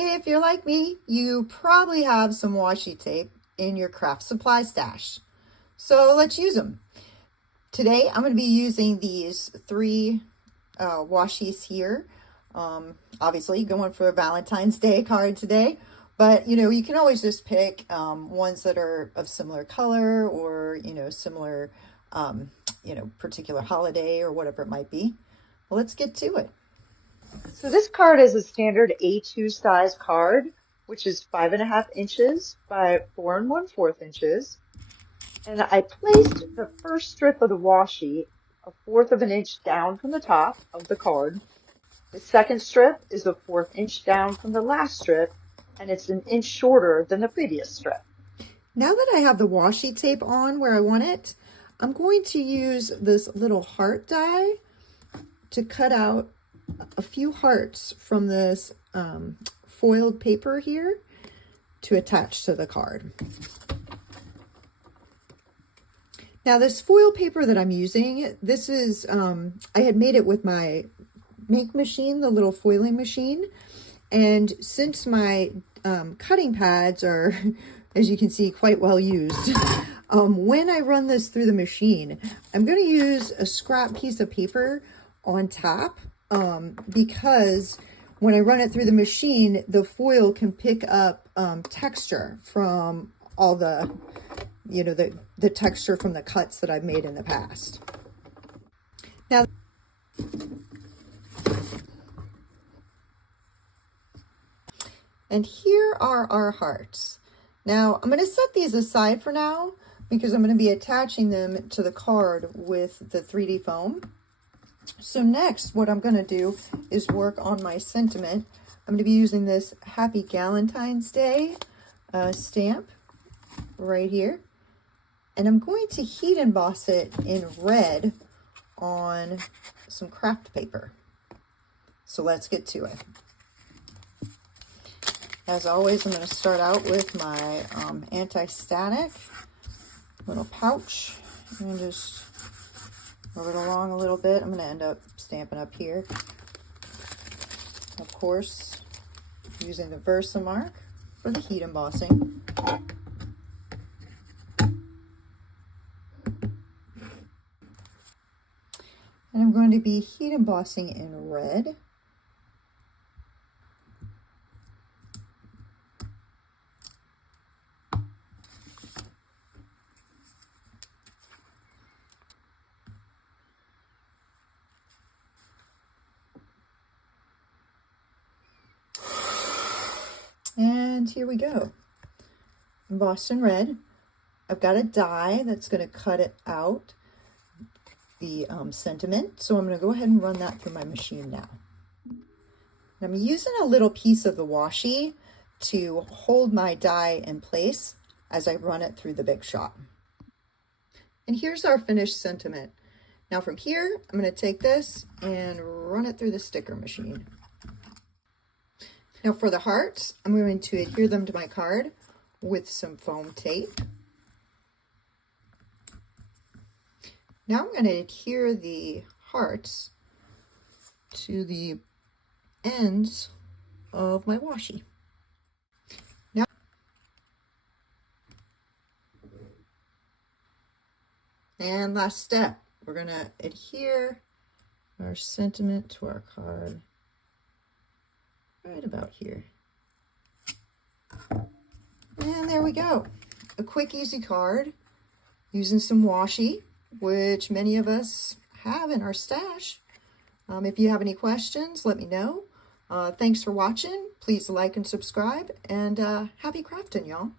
If you're like me, you probably have some washi tape in your craft supply stash. So let's use them. Today, I'm going to be using these 3 washies here. Obviously going for a Valentine's Day card today, but you can always just pick ones that are of similar color or, similar, particular holiday or whatever it might be. Well, let's get to it. So this card is a standard A2 size card, which is 5.5 inches by 4 1/4 inches. And I placed the first strip of the washi 1/4 of an inch down from the top of the card. The second strip is 1/4 inch down from the last strip, and it's an inch shorter than the previous strip. Now that I have the washi tape on where I want it, I'm going to use this little heart die to cut out a few hearts from this foiled paper here to attach to the card. Now this foil paper that I'm using, this is, I had made it with my make machine, the little foiling machine. And since my cutting pads are, as you can see, quite well used, when I run this through the machine, I'm going to use a scrap piece of paper on top because when I run it through the machine, the foil can pick up texture from all the, the texture from the cuts that I've made in the past. Now, and here are our hearts. Now, I'm going to set these aside for now because I'm going to be attaching them to the card with the 3D foam. So next, what I'm going to do is work on my sentiment. I'm going to be using this Happy Valentine's Day stamp right here. And I'm going to heat emboss it in red on some craft paper. So let's get to it. As always, I'm going to start out with my anti-static little pouch and just move it along a little bit. I'm going to end up stamping up here. Of course, using the Versamark for the heat embossing. And I'm going to be heat embossing in red. And here we go. Embossed in red. I've got a die that's going to cut it out, the sentiment. So I'm going to go ahead and run that through my machine now. And I'm using a little piece of the washi to hold my die in place as I run it through the big shot. And here's our finished sentiment. Now from here, I'm going to take this and run it through the sticker machine. Now for the hearts, I'm going to adhere them to my card with some foam tape. Now I'm going to adhere the hearts to the ends of my washi. Now, and last step, we're going to adhere our sentiment to our card right about here. And there we go. A quick, easy card using some washi, which many of us have in our stash. If you have any questions, let me know. Thanks for watching. Please like and subscribe, and happy crafting, y'all.